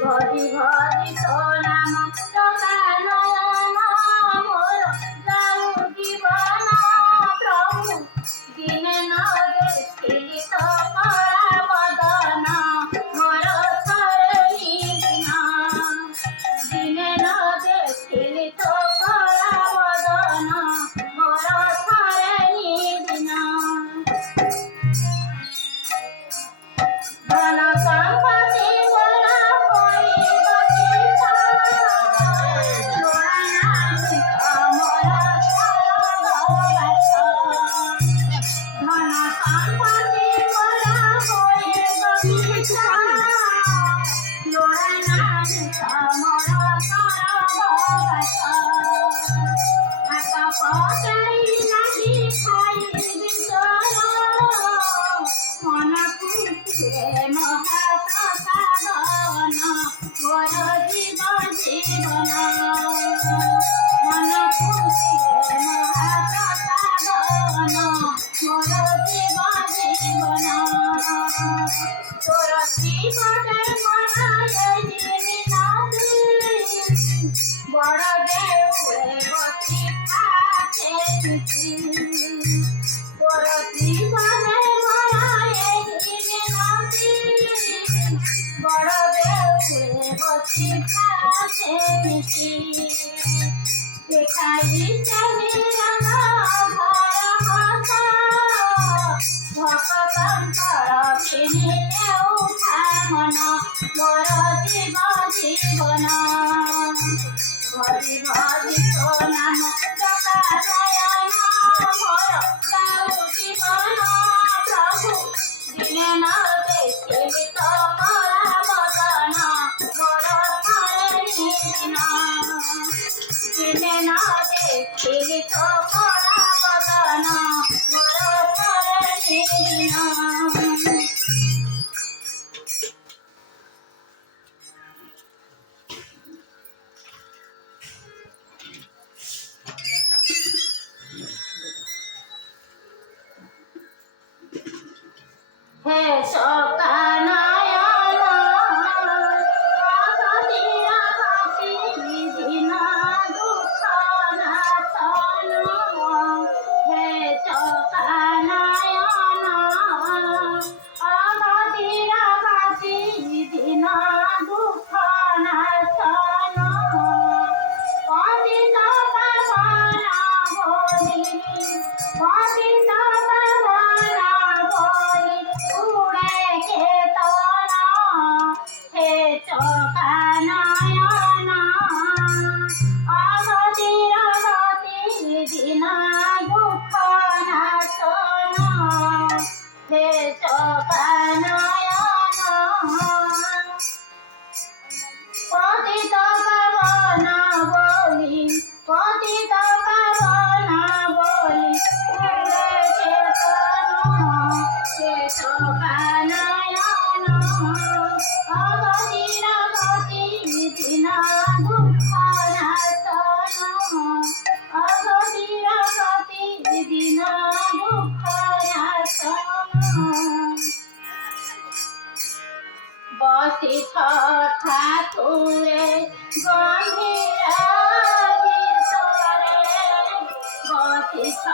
ভজি ভজি তো নাম নয়ন মোর যাও জীবন প্রভু দিনে ন দেখিলি তো করা বদন মোর থরে নিদিন দিনে ন দেখিলি তো করা বদন মোর থরে নিদিন ধন সম্পত্তি বলা হইব চিতা লোড়ানাথ মোর সর্ববাস ধন সম্পত্তি বলা হইব চিতা লোড়ানাথ মোর সর্ববাস আকা পকাই লাগি খাই বিচর মন খুশিরে মহাপ্রসাদন মোর জীবন মন খুশিরে মহাপ্রসাদন মোর জীবন তোর শিবরে মনায়ে নিমিনাদি বড় দেউলে বসি খাতে তোর জীবনে মনায়ে নিমিনাদি বড় দেউলে বসি খাতে দেখাই মিলন ভর হস ভক্তঙ্কর কিনিলে উঠা মন মোর জীবন ভরি ভরি তো নাম নয়ন মোর যাও জীবন প্রভু দিনে ন দেখিলি তো করা বদন মোর থরে নিদিন দিনে ন দেখিলি তো করা বদন মোর থরে নিদিন হে সকানয়ন অগতিরা গতি দিন দুঃখ নাশন হে সকানয়ন অগতিরা গতি দিন দুঃখ নাশন পতিত পাবন বলি পতিত পাবন বলি উড়ে কেতন হে চকানয়ন অগতির গতি দিন দুঃখ নাশন হে চকানয়ন পতিত পাবন বলি পতিত পাবন বলি উড়ে কেতন হে চকানয়ন অগতির গতি দিন দুঃখ নাশন অগতির গতি দিন দুঃখ নাশন বসিছ ঠাকুরে গম্ভীর ভিতরে বসিছ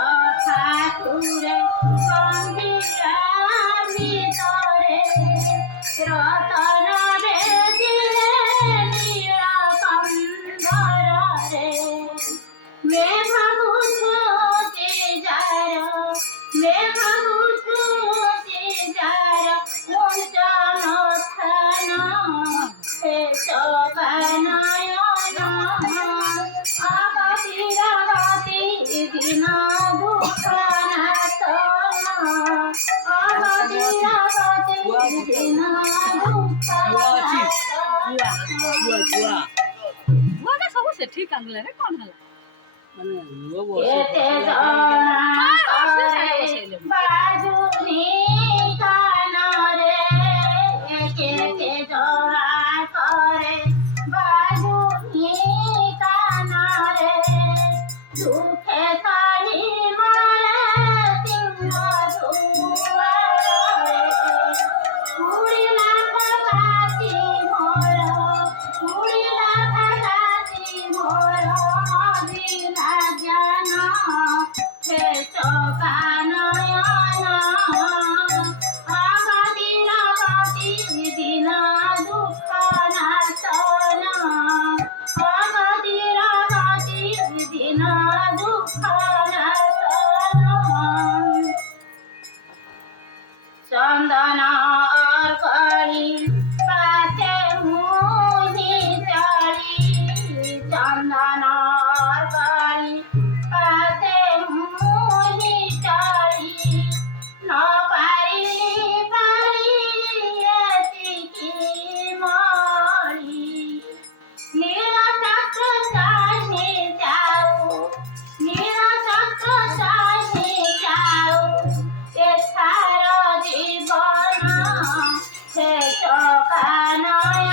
ঠাকুরে গম্ভীর ভিতরে রতন বেদিরে নীলকণ্ঠরে মেঘ মুছুতি যার মেঘ মুছুতি যার উঞ্চন থান হে চকানয়ন অগতির গতি দিন দুঃখ নাশন অগতির গতি দিন দুঃখ ସବୁ ସେଠି କାନ୍ଦୁଲାରେ କଣ ହେଲା କେତେ ଜଣା କରେ ବାଜୁନି କାନରେ କେତେ ଜଣା କରେ ବାଜୁନି କାନରେ দুঃখে কালি মারে সিংহ ধুয়ারে উড়িলা ভাগাতি মোর উড়িলা ভাগাতি মোর মদিনা জ্ঞান হে চকানয়ন অগদিন গতি দিন দুঃখ নাশন অগদিন গতি দিন দুঃখ নাশন চন্দন করি পাশে মুনি চড়ি চন্দন করি পাশে মুনি চড়ি ন পারিলি পারি এতিকি মরি নীল চক্র চাহি যাও নীল চক্র চাহি যাও এথার জীবন হে চকানয়ন